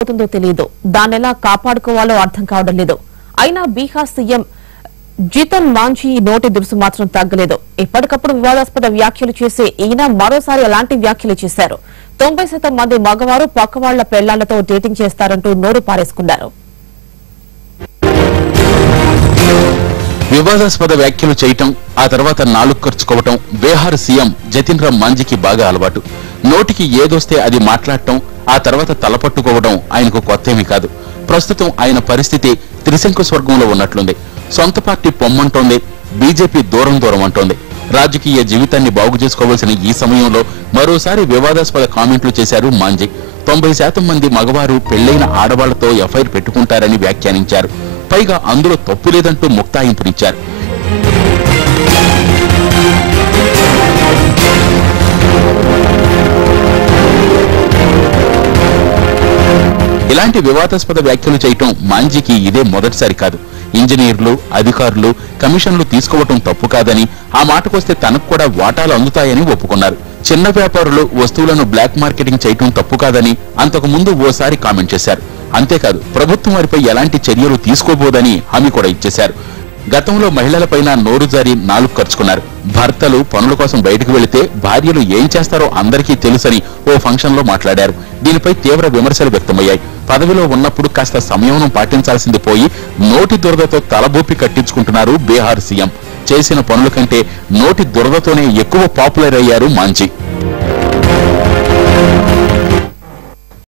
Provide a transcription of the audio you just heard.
అవుతుందో తెలియదు. దాన్నెలా కాపాడుకోవాలో అర్థం కావడం లేదు. అయినా బీహార్ సీఎం జీతన్ మాంఝీ నోటి దురుసు మాత్రం తగ్గలేదు. ఎప్పటికప్పుడు వివాదాస్పద వ్యాఖ్యలు చేసే ఈయన మరోసారి అలాంటి వ్యాఖ్యలు చేశారు. 90% మంది మగవారు పక్కవాళ్ల పెళ్లాలతో డేటింగ్ చేస్తారంటూ నోరు పారేసుకున్నారు. వివాదాస్పద వ్యాఖ్యలు చేయటం, ఆ తర్వాత నాలుగు ఖర్చుకోవటం బీహార్ సీఎం జతిన్ రామ్ మాంఝీకి బాగా అలవాటు. నోటికి ఏదొస్తే అది మాట్లాడటం, ఆ తర్వాత తలపట్టుకోవడం ఆయనకు కొత్తేమీ కాదు. ప్రస్తుతం ఆయన పరిస్థితి త్రిశంకు స్వర్గంలో ఉన్నట్లుంది. సొంత పార్టీ పొమ్మంటోంది, బీజేపీ దూరం దూరం అంటోంది. రాజకీయ జీవితాన్ని బాగు చేసుకోవాల్సిన ఈ సమయంలో మరోసారి వివాదాస్పద కామెంట్లు చేశారు మాంఝీ. 90% మంది మగవారు పెళ్లైన ఆడవాళ్లతో ఎఫ్ఐఆర్ పెట్టుకుంటారని వ్యాఖ్యానించారు. పైగా అందులో తప్పు లేదంటూ ముక్తాయింపునిచ్చారు. ఇలాంటి వివాదాస్పద వ్యాఖ్యలు చేయటం మాంఝీకి ఇదే మొదటిసారి కాదు. ఇంజనీర్లు, అధికారులు కమిషన్లు తీసుకోవటం తప్పు కాదని, ఆ మాటకొస్తే తనకు కూడా వాటాలు అందుతాయని ఒప్పుకున్నారు. చిన్న వ్యాపారులు వస్తువులను బ్లాక్ మార్కెటింగ్ చేయటం తప్పు కాదని అంతకు ముందు ఓసారి కామెంట్ చేశారు. అంతేకాదు, ప్రభుత్వం వారిపై ఎలాంటి చర్యలు తీసుకోబోదని హామీ కూడా ఇచ్చేశారు. గతంలో మహిళలపైన నోరు జారి నాలుగు ఖర్చుకున్నారు. భర్తలు పనుల కోసం బయటకు వెళితే భార్యలు ఏం చేస్తారో అందరికీ తెలుసని ఓ ఫంక్షన్ లో మాట్లాడారు. దీనిపై తీవ్ర విమర్శలు వ్యక్తమయ్యాయి. పదవిలో ఉన్నప్పుడు కాస్త సంయమనం పాటించాల్సింది పోయి నోటి దురదతో తలబొప్పి కట్టించుకుంటున్నారు బీహార్ సీఎం. చేసిన పనుల కంటే నోటి దురదతోనే ఎక్కువ పాపులర్ అయ్యారు మాంఝీ.